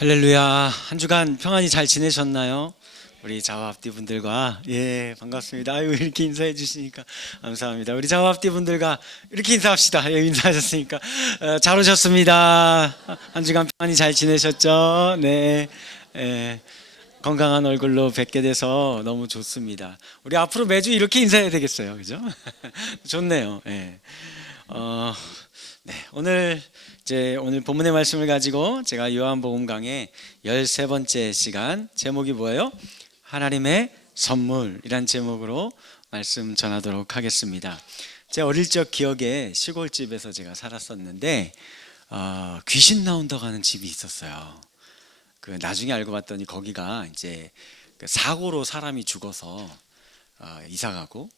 할렐루야. 한 주간 평안히 잘 지내셨나요? 우리 자와 앞뒤 분들과 반갑습니다. 아유, 이렇게 인사해 주시니까 감사합니다. 우리 자와 앞뒤 분들과 이렇게 인사합시다. 인사하셨으니까 잘 오셨습니다. 한 주간 평안히 잘 지내셨죠? 네. 건강한 얼굴로 뵙게 돼서 너무 좋습니다. 우리 앞으로 매주 이렇게 인사해야 되겠어요, 그죠? 좋네요. 네, 오늘 본문의 말씀을 가지고 제가 요한복음 강의 13번째 시간, 제목이 뭐예요? 하나님의 선물이란 제목으로 말씀 전하도록 하겠습니다. 제 어릴 적 기억에 시골집에서 제가 살았었는데 귀신 나온다고 하는 집이 있었어요. 나중에 알고 봤더니 거기가 이제 사고로 사람이 죽어서 이사 가고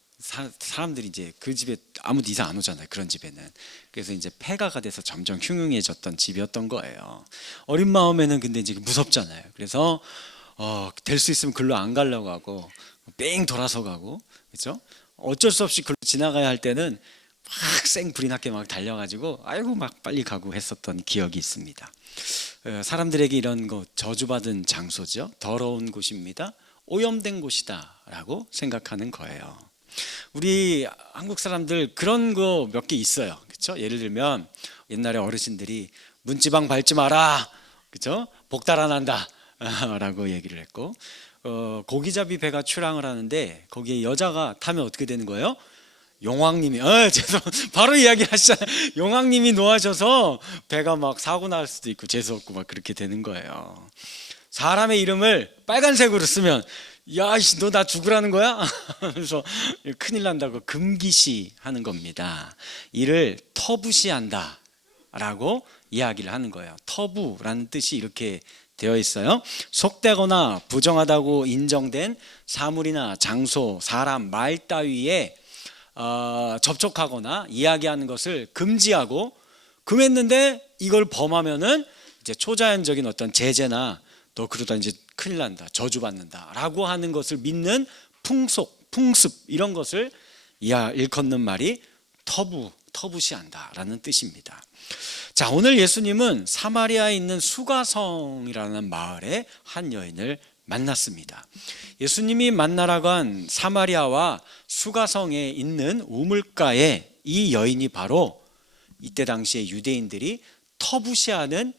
사람들이 이제 그 집에 아무도 이사 안 오잖아요, 그런 집에는. 그래서 이제 폐가가 돼서 점점 흉흉해졌던 집이었던 거예요. 어린 마음에는 근데 이제 무섭잖아요. 그래서 될 수 있으면 글로 안 가려고 하고 뺑 돌아서 가고, 그렇죠? 어쩔 수 없이 글로 지나가야 할 때는 막 생불이 나게 막 달려가지고 아이고 막 빨리 가고 했었던 기억이 있습니다. 사람들에게 이런 거 저주받은 장소죠. 더러운 곳입니다. 오염된 곳이다라고 생각하는 거예요. 우리 한국 사람들 그런 거 몇 개 있어요, 그렇죠? 예를 들면 옛날에 어르신들이 문지방 밟지 마라, 그렇죠? 복 달아난다 라고 얘기를 했고, 고기잡이 배가 출항을 하는데 거기에 여자가 타면 어떻게 되는 거예요? 용왕님이 바로 이야기하시잖아요. 용왕님이 노하셔서 배가 막 사고 날 수도 있고 재수없고 막 그렇게 되는 거예요. 사람의 이름을 빨간색으로 쓰면 야이씨 너 나 죽으라는 거야? 그래서 큰일 난다고 금기시 하는 겁니다. 이를 터부시한다 라고 이야기를 하는 거예요. 터부라는 뜻이 이렇게 되어 있어요. 속되거나 부정하다고 인정된 사물이나 장소, 사람, 말 따위에 접촉하거나 이야기하는 것을 금지하고, 금했는데 이걸 범하면은 이제 초자연적인 어떤 제재나 너 그러다 이제 큰일 난다, 저주받는다 라고 하는 것을 믿는 풍속, 풍습, 이런 것을 일컫는 말이 터부시한다 라는 뜻입니다. 자, 오늘 예수님은 사마리아에 있는 수가성이라는 마을에 한 여인을 만났습니다. 예수님이 만나러 간 사마리아와 수가성에 있는 우물가에 이 여인이 바로 이때 당시에 유대인들이 터부시하는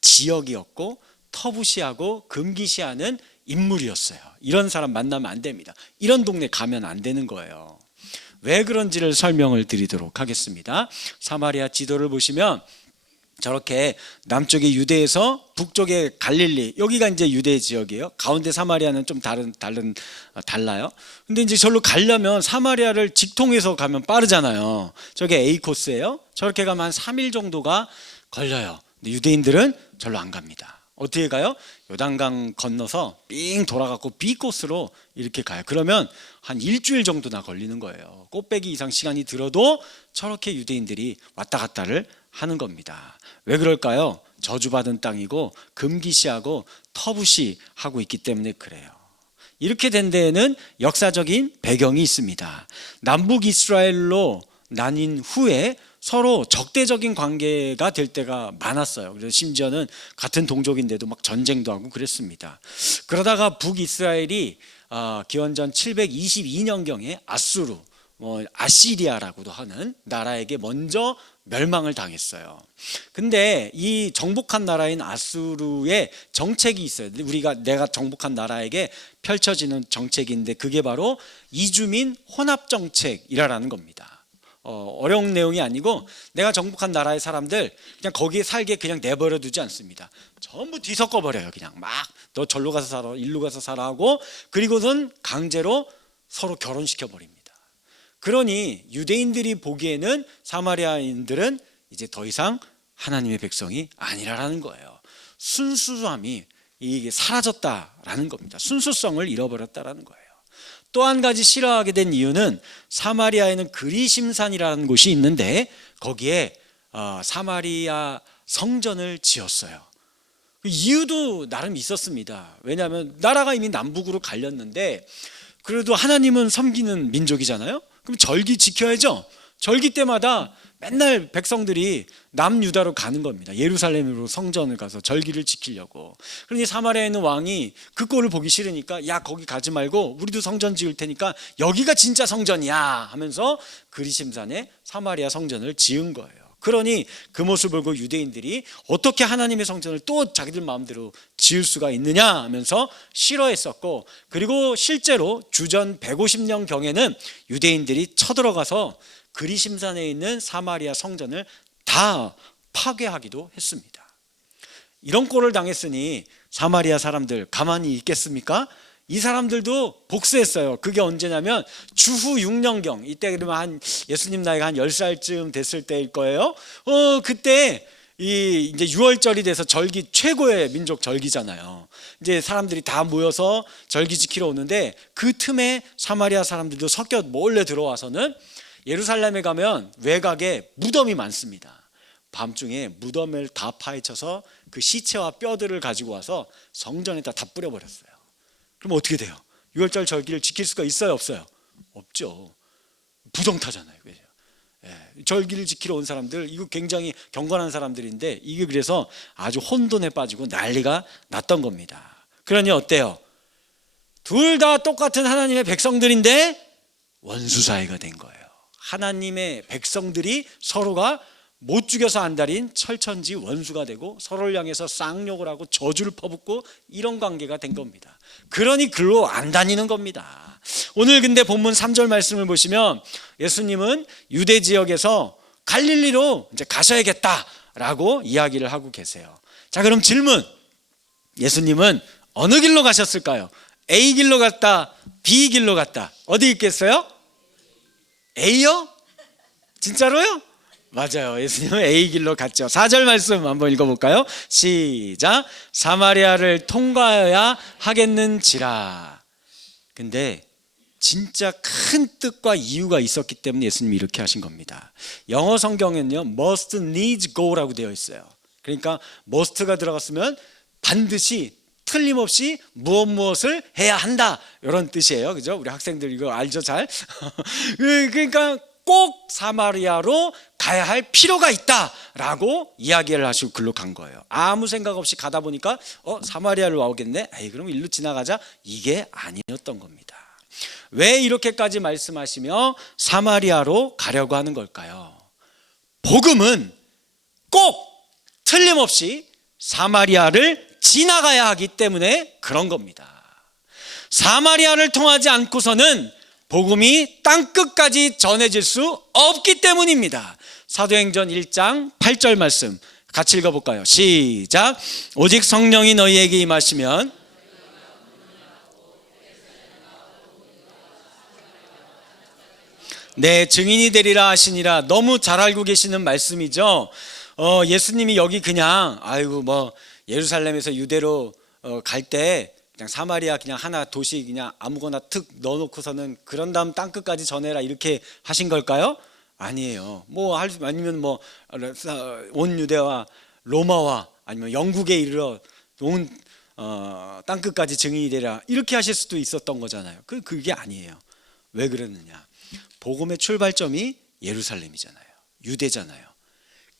지역이었고, 터부시하고 금기시하는 인물이었어요. 이런 사람 만나면 안 됩니다. 이런 동네 가면 안 되는 거예요. 왜 그런지를 설명을 드리도록 하겠습니다. 사마리아 지도를 보시면 저렇게 남쪽의 유대에서 북쪽의 갈릴리, 여기가 이제 유대 지역이에요. 가운데 사마리아는 좀 달라요. 근데 이제 절로 가려면 사마리아를 직통해서 가면 빠르잖아요. 저게 A 코스예요. 저렇게 가면 한 3일 정도가 걸려요. 근데 유대인들은 절로 안 갑니다. 어떻게 가요? 요단강 건너서 삥 돌아가고 B 코스로 이렇게 가요. 그러면 한 일주일 정도나 걸리는 거예요. 꽃배기 이상 시간이 들어도 저렇게 유대인들이 왔다 갔다를 하는 겁니다. 왜 그럴까요? 저주받은 땅이고 금기시하고 터부시하고 있기 때문에 그래요. 이렇게 된 데에는 역사적인 배경이 있습니다. 남북 이스라엘로 나뉜 후에 서로 적대적인 관계가 될 때가 많았어요. 그래서 심지어는 같은 동족인데도 막 전쟁도 하고 그랬습니다. 그러다가 북이스라엘이 기원전 722년경에 아수르, 아시리아라고도 하는 나라에게 먼저 멸망을 당했어요. 근데 이 정복한 나라인 아수르의 정책이 있어요. 내가 정복한 나라에게 펼쳐지는 정책인데 그게 바로 이주민 혼합 정책이라는 겁니다. 어려운 내용이 아니고 내가 정복한 나라의 사람들 그냥 거기에 살게 그냥 내버려 두지 않습니다. 전부 뒤섞어 버려요. 그냥 막 너 절로 가서 살아, 일로 가서 살아 하고, 그리고선 강제로 서로 결혼시켜 버립니다. 그러니 유대인들이 보기에는 사마리아인들은 이제 더 이상 하나님의 백성이 아니라라는 거예요. 순수함이 이게 사라졌다라는 겁니다. 순수성을 잃어버렸다라는 거예요. 또 한 가지 싫어하게 된 이유는 사마리아에는 그리심산이라는 곳이 있는데 거기에 사마리아 성전을 지었어요. 그 이유도 나름 있었습니다. 왜냐하면 나라가 이미 남북으로 갈렸는데 그래도 하나님은 섬기는 민족이잖아요. 그럼 절기 지켜야죠. 절기 때마다 맨날 백성들이 남유다로 가는 겁니다. 예루살렘으로 성전을 가서 절기를 지키려고. 그런데 사마리아에 있는 왕이 그 꼴을 보기 싫으니까 야 거기 가지 말고 우리도 성전 지을 테니까 여기가 진짜 성전이야 하면서 그리심산에 사마리아 성전을 지은 거예요. 그러니 그 모습을 보고 유대인들이 어떻게 하나님의 성전을 또 자기들 마음대로 지을 수가 있느냐 하면서 싫어했었고, 그리고 실제로 주전 150년 경에는 유대인들이 쳐들어가서 그리심산에 있는 사마리아 성전을 다 파괴하기도 했습니다. 이런 꼴을 당했으니 사마리아 사람들 가만히 있겠습니까? 이 사람들도 복수했어요. 그게 언제냐면 주후 6년경, 이때 그러면 한 예수님 나이가 한 10살쯤 됐을 때일 거예요. 그때 이제 6월절이 돼서 절기 최고의 민족 절기잖아요. 이제 사람들이 다 모여서 절기 지키러 오는데 그 틈에 사마리아 사람들도 섞여 몰래 들어와서는 예루살렘에 가면 외곽에 무덤이 많습니다. 밤중에 무덤을 다 파헤쳐서 그 시체와 뼈들을 가지고 와서 성전에다 다 뿌려버렸어요. 그럼 어떻게 돼요? 6월절 절기를 지킬 수가 있어요, 없어요? 없죠. 부정타잖아요. 그죠? 예, 절기를 지키러 온 사람들, 이거 굉장히 경건한 사람들인데 이게 그래서 아주 혼돈에 빠지고 난리가 났던 겁니다. 그러니 어때요? 둘 다 똑같은 하나님의 백성들인데 원수 사이가 된 거예요. 하나님의 백성들이 서로가 못 죽여서 안달인 철천지 원수가 되고 서로를 향해서 쌍욕을 하고 저주를 퍼붓고 이런 관계가 된 겁니다. 그러니 글로 안 다니는 겁니다. 오늘 근데 본문 3절 말씀을 보시면 예수님은 유대 지역에서 갈릴리로 이제 가셔야겠다라고 이야기를 하고 계세요. 자, 그럼 질문, 예수님은 어느 길로 가셨을까요? A 길로 갔다, B 길로 갔다, 어디 있겠어요? A요? 진짜로요? 맞아요. 예수님은 A 길로 갔죠. 4절 말씀 한번 읽어볼까요? 시작. 사마리아를 통과해야 하겠는지라. 근데 진짜 큰 뜻과 이유가 있었기 때문에 예수님이 이렇게 하신 겁니다. 영어 성경에는요 must needs go라고 되어 있어요. 그러니까 must가 들어갔으면 반드시 틀림없이 무엇을 해야 한다, 이런 뜻이에요. 그죠? 우리 학생들 이거 알죠? 잘? 그러니까 꼭 사마리아로 가야 할 필요가 있다라고 이야기를 하시고 글로 간 거예요. 아무 생각 없이 가다 보니까 사마리아를 와오겠네, 에이 그럼 일로 지나가자, 이게 아니었던 겁니다. 왜 이렇게까지 말씀하시며 사마리아로 가려고 하는 걸까요? 복음은 꼭 틀림없이 사마리아를 지나가야 하기 때문에 그런 겁니다. 사마리아를 통하지 않고서는 복음이 땅끝까지 전해질 수 없기 때문입니다. 사도행전 1장 8절 말씀 같이 읽어볼까요? 시작. 오직 성령이 너희에게 임하시면 내 증인이 되리라 하시니라. 너무 잘 알고 계시는 말씀이죠. 예수님이 여기 그냥 예루살렘에서 유대로 갈 때 그냥 사마리아 그냥 하나 도시 그냥 아무거나 특 넣어놓고서는 그런 다음 땅끝까지 전해라 이렇게 하신 걸까요? 아니에요. 아니면 온 유대와 로마와 아니면 영국에 이르러 온 땅끝까지 증인이 되라 이렇게 하실 수도 있었던 거잖아요. 그게 아니에요. 왜 그랬느냐? 복음의 출발점이 예루살렘이잖아요. 유대잖아요.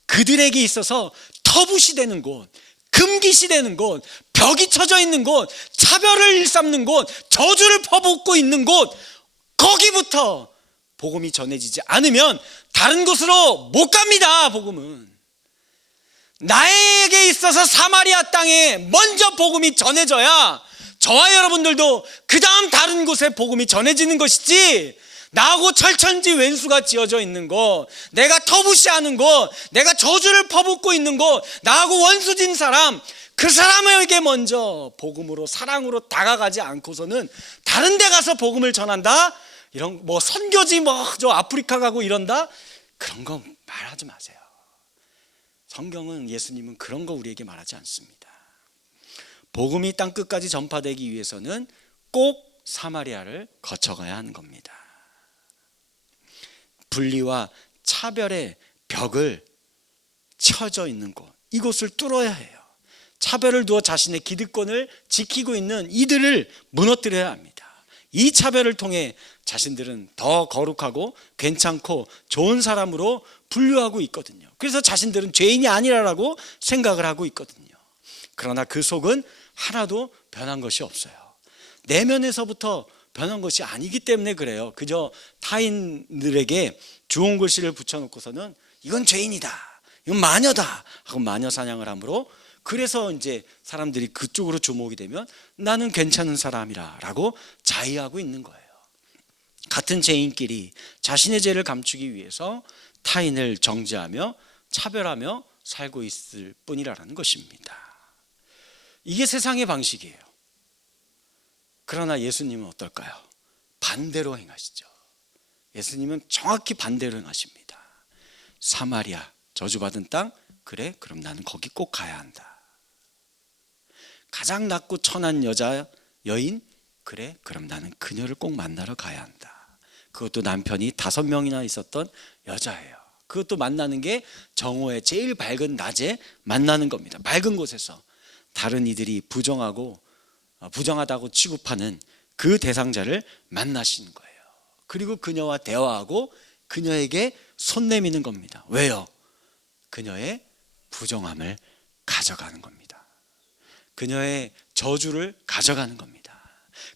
그들에게 있어서 터부시되는 곳, 금기시되는 곳, 벽이 쳐져 있는 곳, 차별을 일삼는 곳, 저주를 퍼붓고 있는 곳, 거기부터 복음이 전해지지 않으면 다른 곳으로 못 갑니다. 복음은 나에게 있어서 사마리아 땅에 먼저 복음이 전해져야 저와 여러분들도 그 다음 다른 곳에 복음이 전해지는 것이지, 나하고 철천지 왼수가 지어져 있는 곳, 내가 터부시하는 곳, 내가 저주를 퍼붓고 있는 곳, 나하고 원수진 사람, 그 사람에게 먼저 복음으로 사랑으로 다가가지 않고서는 다른 데 가서 복음을 전한다, 이런 선교지 저 아프리카 가고 이런다, 그런 거 말하지 마세요. 성경은, 예수님은 그런 거 우리에게 말하지 않습니다. 복음이 땅끝까지 전파되기 위해서는 꼭 사마리아를 거쳐가야 하는 겁니다. 분리와 차별의 벽을 쳐져 있는 곳, 이곳을 뚫어야 해요. 차별을 두어 자신의 기득권을 지키고 있는 이들을 무너뜨려야 합니다. 이 차별을 통해 자신들은 더 거룩하고 괜찮고 좋은 사람으로 분류하고 있거든요. 그래서 자신들은 죄인이 아니라고 생각을 하고 있거든요. 그러나 그 속은 하나도 변한 것이 없어요. 내면에서부터 변한 것이 아니기 때문에 그래요. 그저 타인들에게 좋은 글씨를 붙여놓고서는 이건 죄인이다, 이건 마녀다 하고 마녀 사냥을 하므로, 그래서 이제 사람들이 그쪽으로 주목이 되면 나는 괜찮은 사람이라고 자의하고 있는 거예요. 같은 죄인끼리 자신의 죄를 감추기 위해서 타인을 정죄하며 차별하며 살고 있을 뿐이라는 것입니다. 이게 세상의 방식이에요. 그러나 예수님은 어떨까요? 반대로 행하시죠. 예수님은 정확히 반대로 행하십니다. 사마리아, 저주받은 땅, 그래? 그럼 나는 거기 꼭 가야 한다. 가장 낮고 천한 여인, 그래? 그럼 나는 그녀를 꼭 만나러 가야 한다. 그것도 남편이 5명이나 있었던 여자예요. 그것도 만나는 게 정오의 제일 밝은 낮에 만나는 겁니다. 밝은 곳에서 다른 이들이 부정하다고 취급하는 그 대상자를 만나시는 거예요. 그리고 그녀와 대화하고 그녀에게 손 내미는 겁니다. 왜요? 그녀의 부정함을 가져가는 겁니다. 그녀의 저주를 가져가는 겁니다.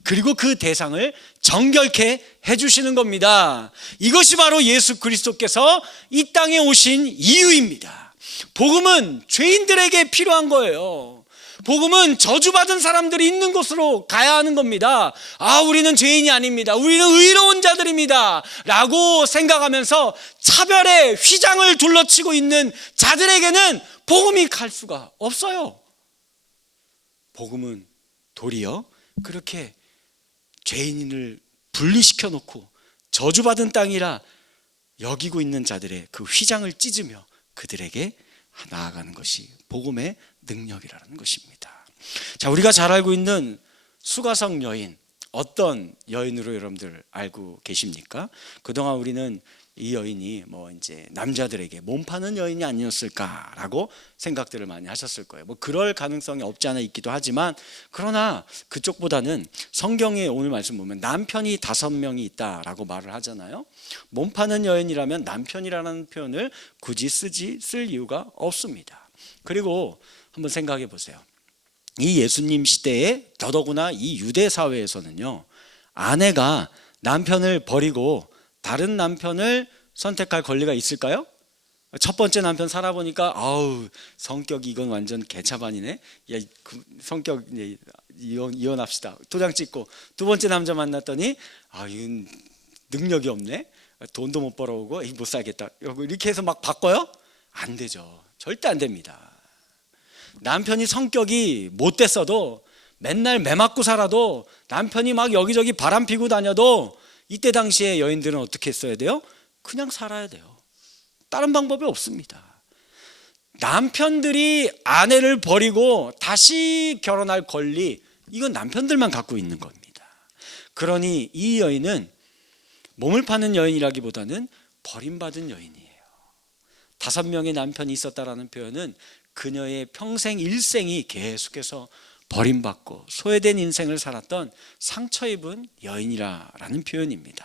그리고 그 대상을 정결케 해주시는 겁니다. 이것이 바로 예수 그리스도께서 이 땅에 오신 이유입니다. 복음은 죄인들에게 필요한 거예요. 복음은 저주받은 사람들이 있는 곳으로 가야 하는 겁니다. 우리는 죄인이 아닙니다, 우리는 의로운 자들입니다 라고 생각하면서 차별의 휘장을 둘러치고 있는 자들에게는 복음이 갈 수가 없어요. 복음은 도리어 그렇게 죄인을 분리시켜 놓고 저주받은 땅이라 여기고 있는 자들의 그 휘장을 찢으며 그들에게 나아가는 것이 복음의 능력이라는 것입니다. 자, 우리가 잘 알고 있는 수가성 여인, 어떤 여인으로 여러분들 알고 계십니까? 그동안 우리는 이 여인이 이제 남자들에게 몸 파는 여인이 아니었을까라고 생각들을 많이 하셨을 거예요. 그럴 가능성이 없지 않아 있기도 하지만, 그러나 그쪽보다는 성경에 오늘 말씀 보면 남편이 5명이 있다라고 말을 하잖아요. 몸 파는 여인이라면 남편이라는 표현을 굳이 쓸 이유가 없습니다. 그리고 한번 생각해 보세요. 이 예수님 시대에, 더더구나 이 유대 사회에서는요, 아내가 남편을 버리고 다른 남편을 선택할 권리가 있을까요? 첫 번째 남편 살아보니까 성격이 이건 완전 개차반이네, 성격 이혼합시다, 도장 찍고, 두 번째 남자 만났더니 이건 능력이 없네, 돈도 못 벌어오고 못 살겠다, 이렇게 해서 막 바꿔요? 안 되죠. 절대 안 됩니다. 남편이 성격이 못됐어도, 맨날 매 맞고 살아도, 남편이 막 여기저기 바람 피고 다녀도, 이때 당시에 여인들은 어떻게 했어야 돼요? 그냥 살아야 돼요. 다른 방법이 없습니다. 남편들이 아내를 버리고 다시 결혼할 권리, 이건 남편들만 갖고 있는 겁니다. 그러니 이 여인은 몸을 파는 여인이라기보다는 버림받은 여인이에요. 5명의 남편이 있었다라는 표현은 그녀의 평생 일생이 계속해서 버림받고 소외된 인생을 살았던 상처 입은 여인이라는 표현입니다.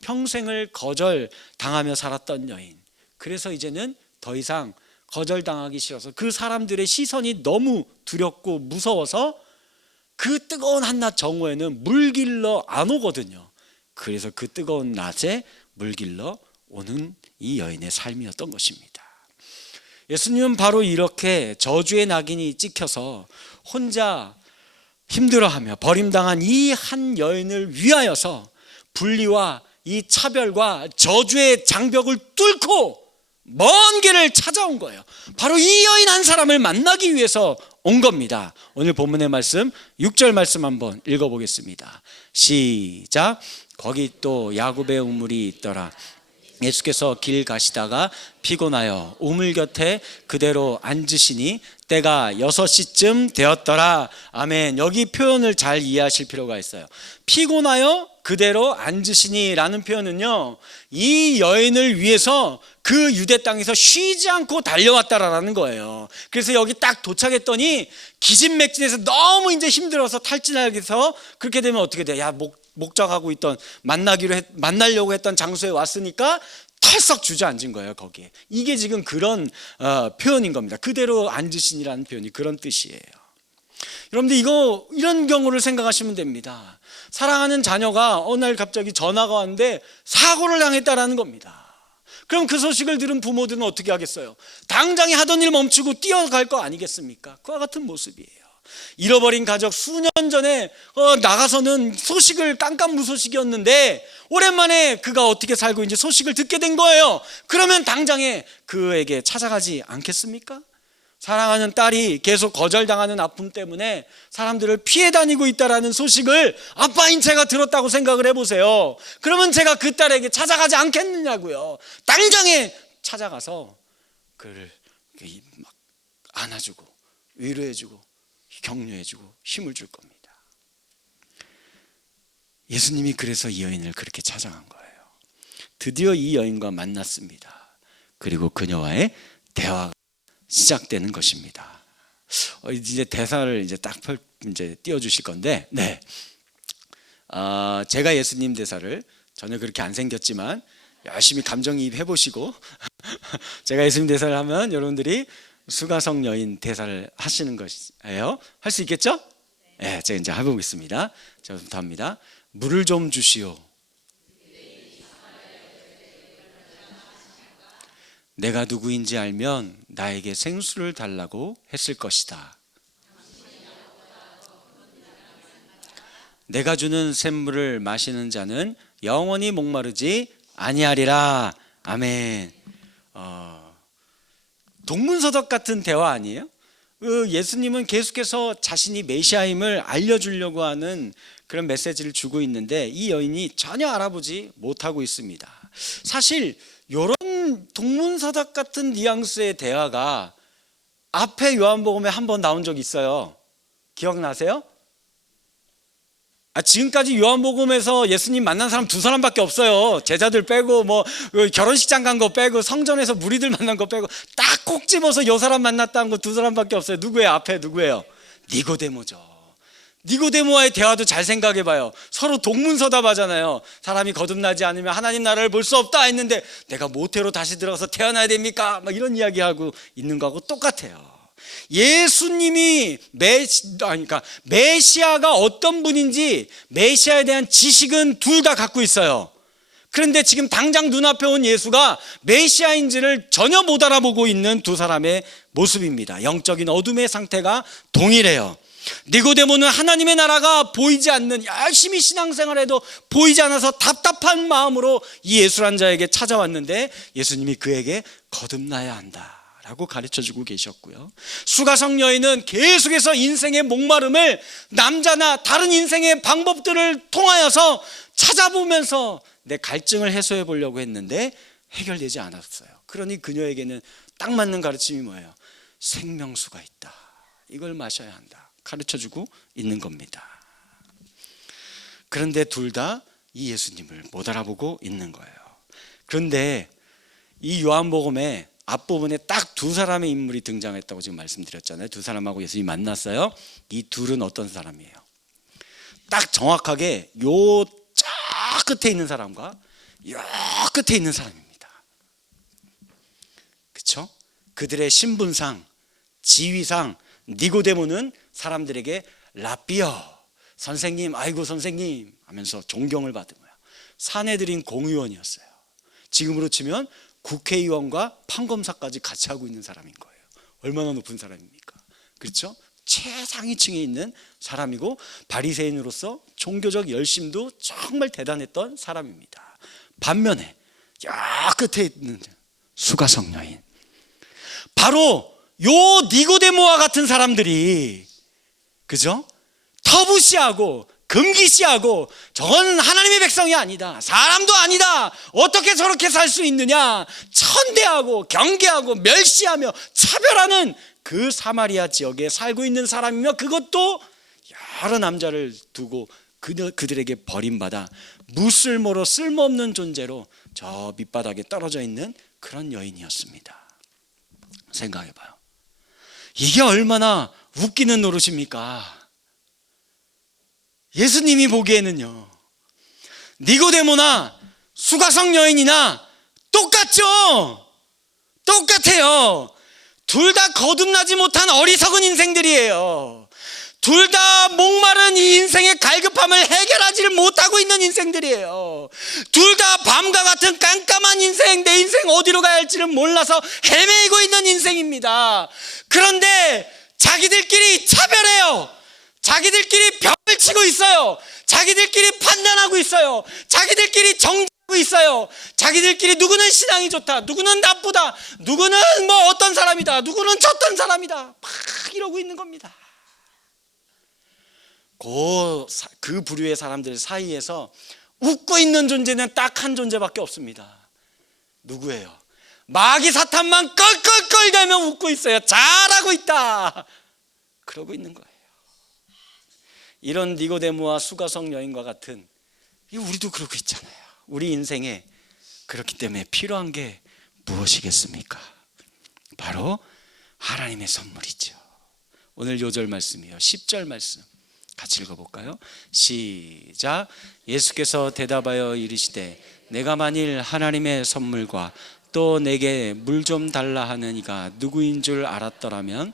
평생을 거절당하며 살았던 여인. 그래서 이제는 더 이상 거절당하기 싫어서, 그 사람들의 시선이 너무 두렵고 무서워서 그 뜨거운 한낮 정오에는 물길러 안 오거든요. 그래서 그 뜨거운 낮에 물길러 오는 이 여인의 삶이었던 것입니다. 예수님은 바로 이렇게 저주의 낙인이 찍혀서 혼자 힘들어하며 버림당한 이 한 여인을 위하여서 분리와 이 차별과 저주의 장벽을 뚫고 먼 길을 찾아온 거예요. 바로 이 여인 한 사람을 만나기 위해서 온 겁니다. 오늘 본문의 말씀 6절 말씀 한번 읽어보겠습니다. 시작. 거기 또 야곱의 우물이 있더라. 예수께서 길 가시다가 피곤하여 우물 곁에 그대로 앉으시니 때가 6시쯤 되었더라. 아멘. 여기 표현을 잘 이해하실 필요가 있어요. 피곤하여 그대로 앉으시니 라는 표현은요, 이 여인을 위해서 그 유대 땅에서 쉬지 않고 달려왔다라는 거예요. 그래서 여기 딱 도착했더니 기진맥진해서 너무 이제 힘들어서 탈진하게 해서, 그렇게 되면 어떻게 돼? 목 목적하고 있던 만나려고 했던 장소에 왔으니까 털썩 주저앉은 거예요. 거기에. 이게 지금 그런 표현인 겁니다. 그대로 앉으시니라는 표현이 그런 뜻이에요. 여러분들 이런 경우를 생각하시면 됩니다. 사랑하는 자녀가 어느 날 갑자기 전화가 왔는데 사고를 당했다라는 겁니다. 그럼 그 소식을 들은 부모들은 어떻게 하겠어요? 당장에 하던 일 멈추고 뛰어갈 거 아니겠습니까? 그와 같은 모습이에요. 잃어버린 가족, 수년 전에 나가서는 소식을 깜깜무소식이었는데 오랜만에 그가 어떻게 살고 있는지 소식을 듣게 된 거예요. 그러면 당장에 그에게 찾아가지 않겠습니까? 사랑하는 딸이 계속 거절당하는 아픔 때문에 사람들을 피해 다니고 있다는 소식을 아빠인 제가 들었다고 생각을 해보세요. 그러면 제가 그 딸에게 찾아가지 않겠느냐고요. 당장에 찾아가서 그를 막 안아주고 위로해주고 격려해주고 힘을 줄 겁니다. 예수님이 그래서 이 여인을 그렇게 찾아간 거예요. 드디어 이 여인과 만났습니다. 그리고 그녀와의 대화가 시작되는 것입니다. 이제 대사를 이제 딱 띄워주실 건데, 네, 제가 예수님 대사를 전혀 그렇게 안 생겼지만 열심히 감정이입 해보시고 제가 예수님 대사를 하면 여러분들이 수가성 여인 대사를 하시는 것이에요. 할 수 있겠죠? 네, 제가 이제 해보겠습니다. 저부터 합니다. 물을 좀 주시오. 내가 누구인지 알면 나에게 생수를 달라고 했을 것이다. 내가 주는 샘물을 마시는 자는 영원히 목마르지 아니하리라. 아멘. 동문서답 같은 대화 아니에요? 예수님은 계속해서 자신이 메시아임을 알려주려고 하는 그런 메시지를 주고 있는데 이 여인이 전혀 알아보지 못하고 있습니다. 사실 이런 동문서답 같은 뉘앙스의 대화가 앞에 요한복음에 한번 나온 적이 있어요. 기억나세요? 지금까지 요한복음에서 예수님 만난 사람 2사람밖에 없어요. 제자들 빼고 뭐 결혼식장 간 거 빼고 성전에서 무리들 만난 거 빼고 딱 꼭 집어서 요 사람 만났다는 거 2사람밖에 없어요. 누구예요? 앞에 누구예요? 니고데모죠. 니고데모와의 대화도 잘 생각해봐요. 서로 동문서답하잖아요. 사람이 거듭나지 않으면 하나님 나라를 볼 수 없다 했는데 내가 모태로 다시 들어가서 태어나야 됩니까? 막 이런 이야기하고 있는 거하고 똑같아요. 예수님이 그러니까 메시아가 어떤 분인지 메시아에 대한 지식은 둘 다 갖고 있어요. 그런데 지금 당장 눈앞에 온 예수가 메시아인지를 전혀 못 알아보고 있는 두 사람의 모습입니다. 영적인 어둠의 상태가 동일해요. 니고데모는 하나님의 나라가 보이지 않는, 열심히 신앙생활해도 보이지 않아서 답답한 마음으로 이 예수란 자에게 찾아왔는데 예수님이 그에게 거듭나야 한다 라고 가르쳐주고 계셨고요. 수가성 여인은 계속해서 인생의 목마름을 남자나 다른 인생의 방법들을 통하여서 찾아보면서 내 갈증을 해소해 보려고 했는데 해결되지 않았어요. 그러니 그녀에게는 딱 맞는 가르침이 뭐예요? 생명수가 있다. 이걸 마셔야 한다. 가르쳐주고 있는 겁니다. 그런데 둘 다 이 예수님을 못 알아보고 있는 거예요. 그런데 이 요한복음에 앞부분에 딱 2사람의 인물이 등장했다고 지금 말씀드렸잖아요. 2사람하고 예수님이 만났어요. 이 둘은 어떤 사람이에요? 딱 정확하게 요 저 끝에 있는 사람과 요 끝에 있는 사람입니다. 그렇죠? 그들의 신분상, 지위상 니고데모는 사람들에게 라비어, 선생님, 아이고 선생님 하면서 존경을 받은 거예요. 사내들인 공의원이었어요. 지금으로 치면 국회의원과 판검사까지 같이 하고 있는 사람인 거예요. 얼마나 높은 사람입니까? 그렇죠? 최상위층에 있는 사람이고 바리새인으로서 종교적 열심도 정말 대단했던 사람입니다. 반면에 저 끝에 있는 수가성 여인, 바로 요 니고데모와 같은 사람들이, 그죠? 터부시하고 금기시하고 저건 하나님의 백성이 아니다, 사람도 아니다, 어떻게 저렇게 살 수 있느냐, 천대하고 경계하고 멸시하며 차별하는 그 사마리아 지역에 살고 있는 사람이며, 그것도 여러 남자를 두고 그들에게 버림받아 무쓸모로 쓸모없는 존재로 저 밑바닥에 떨어져 있는 그런 여인이었습니다. 생각해봐요. 이게 얼마나 웃기는 노릇입니까? 예수님이 보기에는요, 니고데모나 수가성 여인이나 똑같죠. 똑같아요. 둘 다 거듭나지 못한 어리석은 인생들이에요. 둘 다 목마른 이 인생의 갈급함을 해결하지를 못하고 있는 인생들이에요. 둘 다 밤과 같은 깜깜한 인생, 내 인생 어디로 가야 할지를 몰라서 헤매이고 있는 인생입니다. 그런데 자기들끼리 차별해요. 자기들끼리 벽을 치고 있어요. 자기들끼리 판단하고 있어요. 자기들끼리 정죄하고 있어요. 자기들끼리 누구는 신앙이 좋다, 누구는 나쁘다, 누구는 뭐 어떤 사람이다, 누구는 저떤 사람이다, 막 이러고 있는 겁니다. 그 부류의 사람들 사이에서 웃고 있는 존재는 딱 한 존재밖에 없습니다. 누구예요? 마귀 사탄만 껄껄껄대며 웃고 있어요. 잘하고 있다, 그러고 있는 거예요. 이런 니고데모와 수가성 여인과 같은, 우리도 그러고 있잖아요. 우리 인생에 그렇기 때문에 필요한 게 무엇이겠습니까? 바로 하나님의 선물이죠. 오늘 요절 말씀이에요. 10절 말씀 같이 읽어볼까요? 시작. 예수께서 대답하여 이르시되 내가 만일 하나님의 선물과 또 내게 물 좀 달라 하는 이가 누구인 줄 알았더라면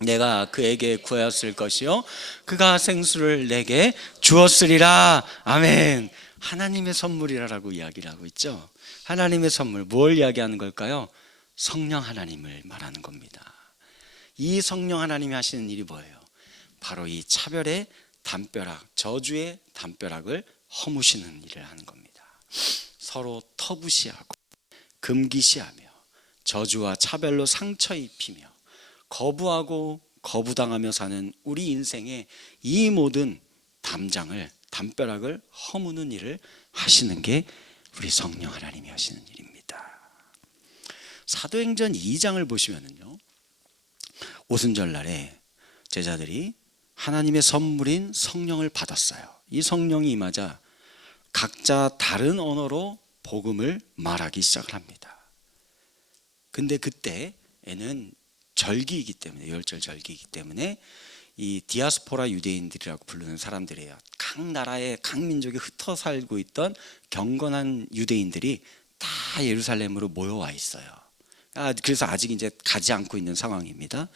내가 그에게 구하였을 것이요 그가 생수를 내게 주었으리라. 아멘. 하나님의 선물이라고 이야기를 하고 있죠. 하나님의 선물, 뭘 이야기하는 걸까요? 성령 하나님을 말하는 겁니다. 이 성령 하나님이 하시는 일이 뭐예요? 바로 이 차별의 담벼락, 저주의 담벼락을 허무시는 일을 하는 겁니다. 서로 터부시하고 금기시하며 저주와 차별로 상처 입히며 거부하고 거부당하며 사는 우리 인생의 이 모든 담벼락을 허무는 일을 하시는 게 우리 성령 하나님이 하시는 일입니다. 사도행전 2장을 보시면은요, 오순절 날에 제자들이 하나님의 선물인 성령을 받았어요. 이 성령이 임하자 각자 다른 언어로 복음을 말하기 시작을 합니다. 근데 그때에는 절기이기 때문에, 유월절 절기이기 때문에 이 디아스포라 유대인들이라고 부르는 사람들이에요. 각 나라에 각 민족에 흩어 살고 있던 경건한 유대인들이 다 예루살렘으로 모여와 있어요. 그래서 아직 이제 가지 않고 있는 상황입니다.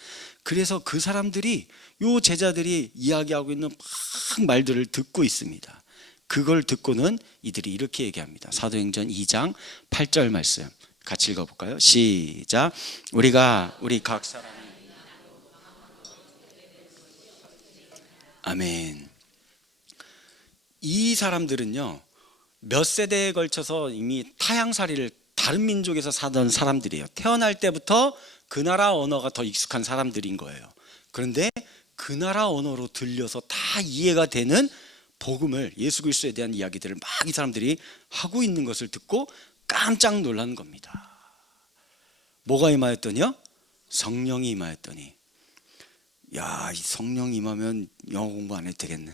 그래서 그 사람들이, 요 제자들이 이야기하고 있는 막 말들을 듣고 있습니다. 그걸 듣고는 이들이 이렇게 얘기합니다. 사도행전 2장 8절 말씀 같이 읽어볼까요? 시작. 우리 각 사람이, 아멘. 이 사람들은요, 몇 세대에 걸쳐서 이미 타향살이를 다른 민족에서 사던 사람들이에요. 태어날 때부터 그 나라 언어가 더 익숙한 사람들인 거예요. 그런데 그 나라 언어로 들려서 다 이해가 되는 복음을, 예수 그리스도에 대한 이야기들을 막 이 사람들이 하고 있는 것을 듣고 깜짝 놀란 겁니다. 뭐가 임하였더니요? 성령이 임하였더니, 야, 이 성령이 임하면 영어 공부 안 해도 되겠네.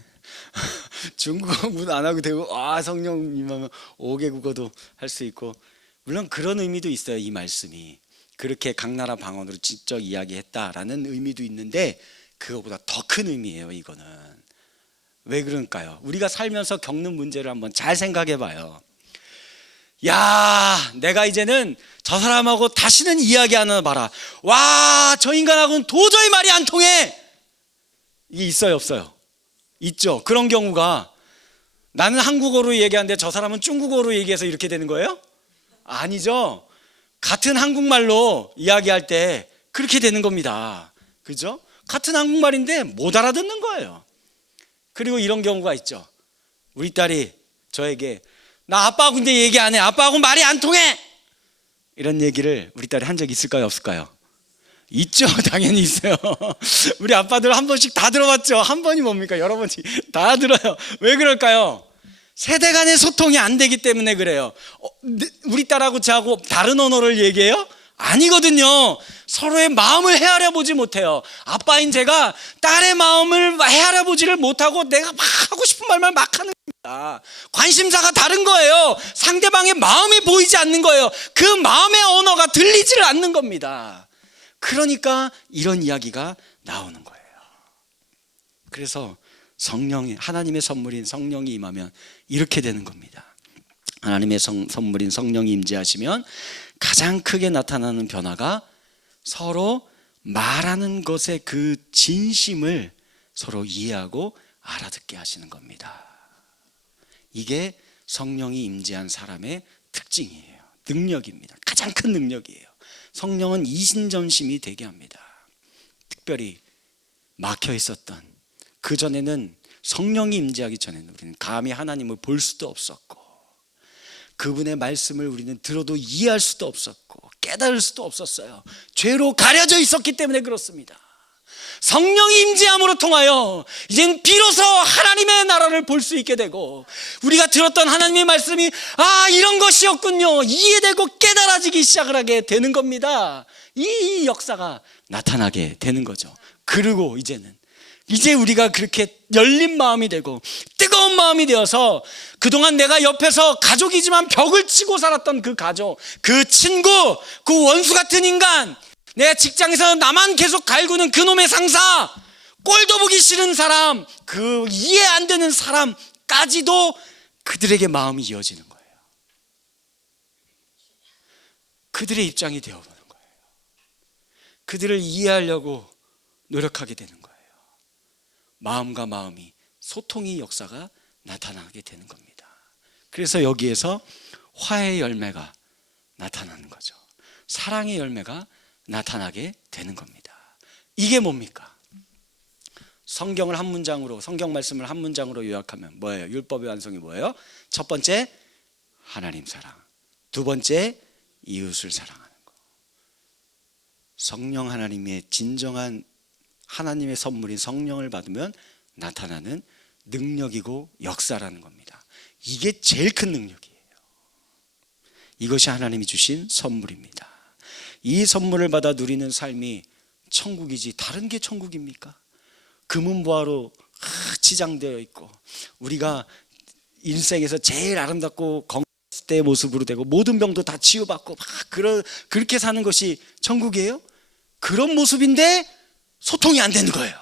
중국어 공부 안 하고 되고, 성령 임하면 5개 국어도 할 수 있고. 물론 그런 의미도 있어요. 이 말씀이 그렇게 각 나라 방언으로 직접 이야기했다라는 의미도 있는데, 그거보다 더 큰 의미예요. 이거는 왜 그럴까요? 우리가 살면서 겪는 문제를 한번 잘 생각해 봐요. 야, 내가 이제는 저 사람하고 다시는 이야기 안 하나 봐라. 와, 저 인간하고는 도저히 말이 안 통해. 이게 있어요, 없어요? 있죠. 그런 경우가, 나는 한국어로 얘기하는데 저 사람은 중국어로 얘기해서 이렇게 되는 거예요? 아니죠. 같은 한국말로 이야기할 때 그렇게 되는 겁니다. 그죠? 같은 한국말인데 못 알아듣는 거예요. 그리고 이런 경우가 있죠. 우리 딸이 저에게, 나 아빠하고 근데 얘기 안 해. 아빠하고 말이 안 통해. 이런 얘기를 우리 딸이 한 적 있을까요, 없을까요? 있죠. 당연히 있어요. 우리 아빠들 한 번씩 다 들어봤죠. 한 번이 뭡니까? 여러 번씩 다 들어요. 왜 그럴까요? 세대 간의 소통이 안 되기 때문에 그래요. 우리 딸하고 저하고 다른 언어를 얘기해요? 아니거든요. 서로의 마음을 헤아려 보지 못해요. 아빠인 제가 딸의 마음을 헤아려 보지를 못하고 내가 막 하고 싶은 말만 막 하는 겁니다. 관심사가 다른 거예요. 상대방의 마음이 보이지 않는 거예요. 그 마음의 언어가 들리지를 않는 겁니다. 그러니까 이런 이야기가 나오는 거예요. 그래서 하나님의 선물인 성령이 임하면 이렇게 되는 겁니다. 하나님의 선물인 성령이 임재하시면 가장 크게 나타나는 변화가 서로 말하는 것의 그 진심을 서로 이해하고 알아듣게 하시는 겁니다. 이게 성령이 임재한 사람의 특징이에요. 능력입니다. 가장 큰 능력이에요. 성령은 이신전심이 되게 합니다. 특별히 막혀 있었던 그전에는 성령이 임재하기 전에는 우리는 감히 하나님을 볼 수도 없었고 그분의 말씀을 우리는 들어도 이해할 수도 없었고 깨달을 수도 없었어요. 죄로 가려져 있었기 때문에 그렇습니다. 성령이 임재함으로 통하여 이젠 비로소 하나님의 나라를 볼 수 있게 되고 우리가 들었던 하나님의 말씀이 이런 것이었군요 이해되고 깨달아지기 시작을 하게 되는 겁니다. 이 역사가 나타나게 되는 거죠. 그리고 이제 우리가 그렇게 열린 마음이 되고 뜨거운 마음이 되어서 그동안 내가 옆에서 가족이지만 벽을 치고 살았던 그 가족, 그 친구, 그 원수 같은 인간, 내가 직장에서 나만 계속 갈구는 그놈의 상사, 꼴도 보기 싫은 사람, 그 이해 안 되는 사람까지도 그들에게 마음이 이어지는 거예요. 그들의 입장이 되어보는 거예요. 그들을 이해하려고 노력하게 되는 거예요. 마음과 마음이 소통의 역사가 나타나게 되는 겁니다. 그래서 여기에서 화해의 열매가 나타나는 거죠. 사랑의 열매가 나타나게 되는 겁니다. 이게 뭡니까? 성경 말씀을 한 문장으로 요약하면 뭐예요? 율법의 완성이 뭐예요? 첫 번째, 하나님 사랑. 두 번째, 이웃을 사랑하는 거. 성령 하나님의 진정한 하나님의 선물인 성령을 받으면 나타나는 능력이고 역사라는 겁니다. 이게 제일 큰 능력이에요. 이것이 하나님이 주신 선물입니다. 이 선물을 받아 누리는 삶이 천국이지 다른 게 천국입니까? 금은보화로 치장되어 있고 우리가 인생에서 제일 아름답고 건강했을 때의 모습으로 되고 모든 병도 다 치유받고 그렇게 사는 것이 천국이에요? 그런 모습인데 소통이 안 되는 거예요.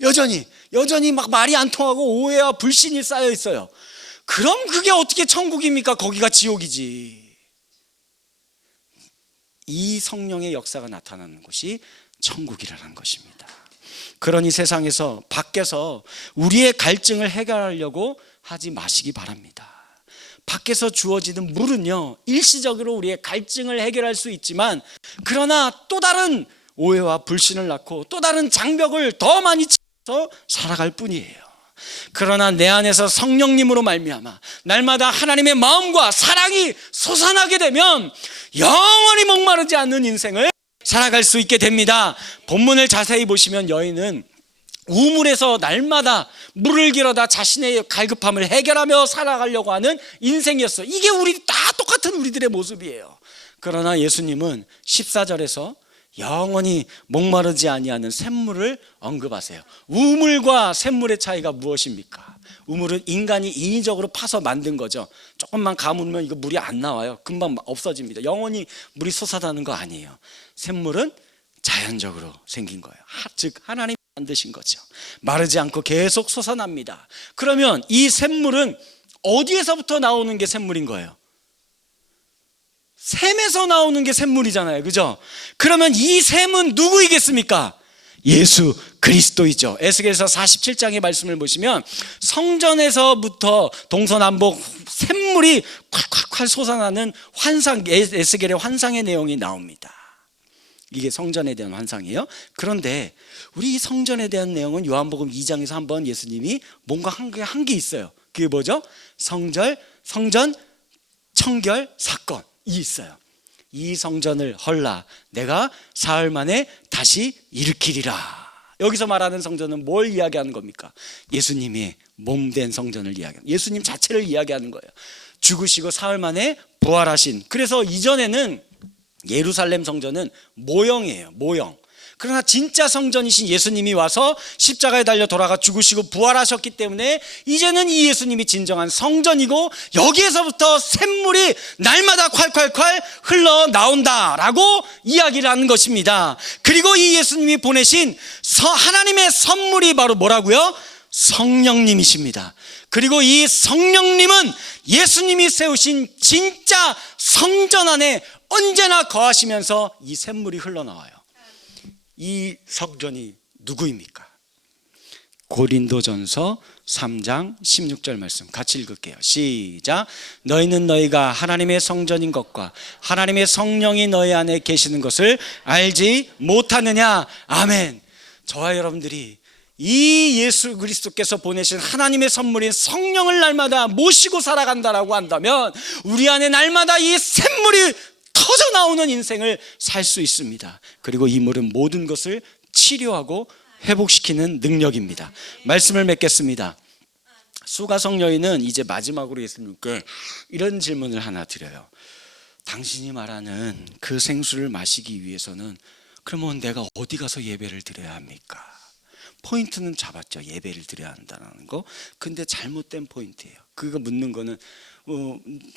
여전히 막 말이 안 통하고 오해와 불신이 쌓여 있어요. 그럼 그게 어떻게 천국입니까? 거기가 지옥이지. 이 성령의 역사가 나타나는 곳이 천국이라는 것입니다. 그러니 세상에서 밖에서 우리의 갈증을 해결하려고 하지 마시기 바랍니다. 밖에서 주어지는 물은요 일시적으로 우리의 갈증을 해결할 수 있지만 그러나 또 다른 오해와 불신을 낳고 또 다른 장벽을 더 많이 치면서 살아갈 뿐이에요. 그러나 내 안에서 성령님으로 말미암아 날마다 하나님의 마음과 사랑이 솟아나게 되면 영원히 목마르지 않는 인생을 살아갈 수 있게 됩니다. 본문을 자세히 보시면 여인은 우물에서 날마다 물을 길어다 자신의 갈급함을 해결하며 살아가려고 하는 인생이었어요. 이게 다 똑같은 우리들의 모습이에요. 그러나 예수님은 14절에서 영원히 목마르지 아니하는 샘물을 언급하세요. 우물과 샘물의 차이가 무엇입니까? 우물은 인간이 인위적으로 파서 만든 거죠. 조금만 가물면 이거 물이 안 나와요. 금방 없어집니다. 영원히 물이 솟아나는 거 아니에요. 샘물은 자연적으로 생긴 거예요. 즉 하나님이 만드신 거죠. 마르지 않고 계속 솟아납니다. 그러면 이 샘물은 어디에서부터 나오는 게 샘물인 거예요? 샘에서 나오는 게 샘물이잖아요. 그죠? 그러면 이 샘은 누구이겠습니까? 예수 그리스도이죠. 에스겔서 47장의 말씀을 보시면 성전에서부터 동서남북 샘물이 콸콸콸 솟아나는 환상, 에스겔의 환상의 내용이 나옵니다. 이게 성전에 대한 환상이에요. 그런데 우리 이 성전에 대한 내용은 요한복음 2장에서 한번 예수님이 뭔가 한 게 있어요. 그게 뭐죠? 성전 청결 사건이 있어요. 이 성전을 헐라 내가 사흘 만에 다시 일으키리라. 여기서 말하는 성전은 뭘 이야기하는 겁니까? 예수님이 몸된 성전을 이야기하는, 예수님 자체를 이야기하는 거예요. 죽으시고 사흘 만에 부활하신. 그래서 이전에는 예루살렘 성전은 모형이에요. 모형. 그러나 진짜 성전이신 예수님이 와서 십자가에 달려 돌아가 죽으시고 부활하셨기 때문에 이제는 이 예수님이 진정한 성전이고 여기에서부터 샘물이 날마다 콸콸콸 흘러나온다라고 이야기를 하는 것입니다. 그리고 이 예수님이 보내신 하나님의 선물이 바로 뭐라고요? 성령님이십니다. 그리고 이 성령님은 예수님이 세우신 진짜 성전 안에 언제나 거하시면서 이 샘물이 흘러나와요. 이 성전이 누구입니까? 고린도전서 3장 16절 말씀 같이 읽을게요. 시작. 너희는 너희가 하나님의 성전인 것과 하나님의 성령이 너희 안에 계시는 것을 알지 못하느냐. 아멘. 저와 여러분들이 이 예수 그리스도께서 보내신 하나님의 선물인 성령을 날마다 모시고 살아간다라고 한다면 우리 안에 날마다 이 샘물이 터져 나오는 인생을 살 수 있습니다. 그리고 이 물은 모든 것을 치료하고 회복시키는 능력입니다. 말씀을 맺겠습니다. 수가성 여인은 이제 마지막으로 예수님께 이런 질문을 하나 드려요. 당신이 말하는 그 생수를 마시기 위해서는 그러면 내가 어디 가서 예배를 드려야 합니까? 포인트는 잡았죠. 예배를 드려야 한다는 거. 근데 잘못된 포인트예요. 그거 묻는 거는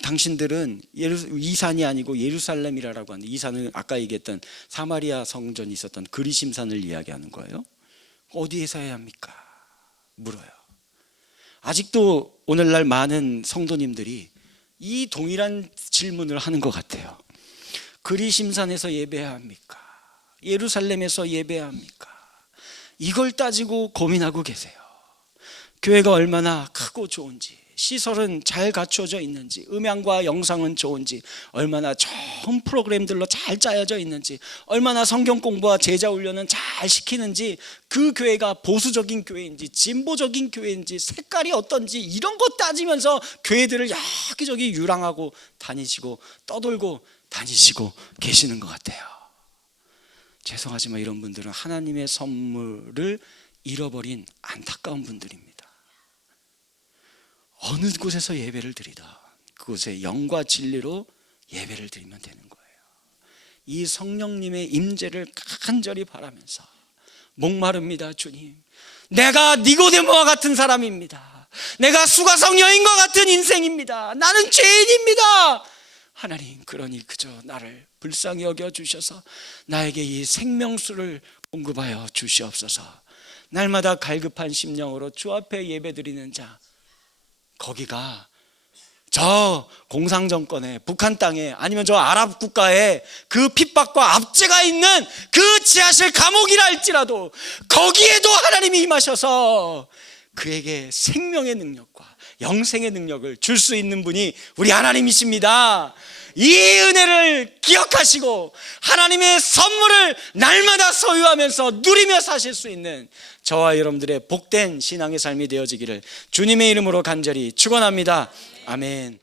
당신들은 이 산이 아니고 예루살렘이라고 하는데, 이 산은 아까 얘기했던 사마리아 성전이 있었던 그리심산을 이야기하는 거예요. 어디에서 해야 합니까? 물어요. 아직도 오늘날 많은 성도님들이 이 동일한 질문을 하는 것 같아요. 그리심산에서 예배해야 합니까? 예루살렘에서 예배해야 합니까? 이걸 따지고 고민하고 계세요. 교회가 얼마나 크고 좋은지, 시설은 잘 갖추어져 있는지, 음향과 영상은 좋은지, 얼마나 좋은 프로그램들로 잘 짜여져 있는지, 얼마나 성경 공부와 제자 훈련은 잘 시키는지, 그 교회가 보수적인 교회인지 진보적인 교회인지 색깔이 어떤지 이런 거 따지면서 교회들을 여기저기 유랑하고 다니시고 떠돌고 다니시고 계시는 것 같아요. 죄송하지만 이런 분들은 하나님의 선물을 잃어버린 안타까운 분들입니다. 어느 곳에서 예배를 드리든 그곳에 영과 진리로 예배를 드리면 되는 거예요. 이 성령님의 임재를 간절히 바라면서 목마릅니다. 주님, 내가 니고데모와 같은 사람입니다. 내가 수가성 여인과 같은 인생입니다. 나는 죄인입니다. 하나님, 그러니 그저 나를 불쌍히 여겨주셔서 나에게 이 생명수를 공급하여 주시옵소서. 날마다 갈급한 심령으로 주 앞에 예배드리는 자, 거기가 저 공산정권에, 북한 땅에, 아니면 저 아랍 국가에 그 핍박과 압제가 있는 그 지하실 감옥이라 할지라도 거기에도 하나님이 임하셔서 그에게 생명의 능력과 영생의 능력을 줄 수 있는 분이 우리 하나님이십니다. 이 은혜를 기억하시고 하나님의 선물을 날마다 소유하면서 누리며 사실 수 있는 저와 여러분들의 복된 신앙의 삶이 되어지기를 주님의 이름으로 간절히 축원합니다. 아멘.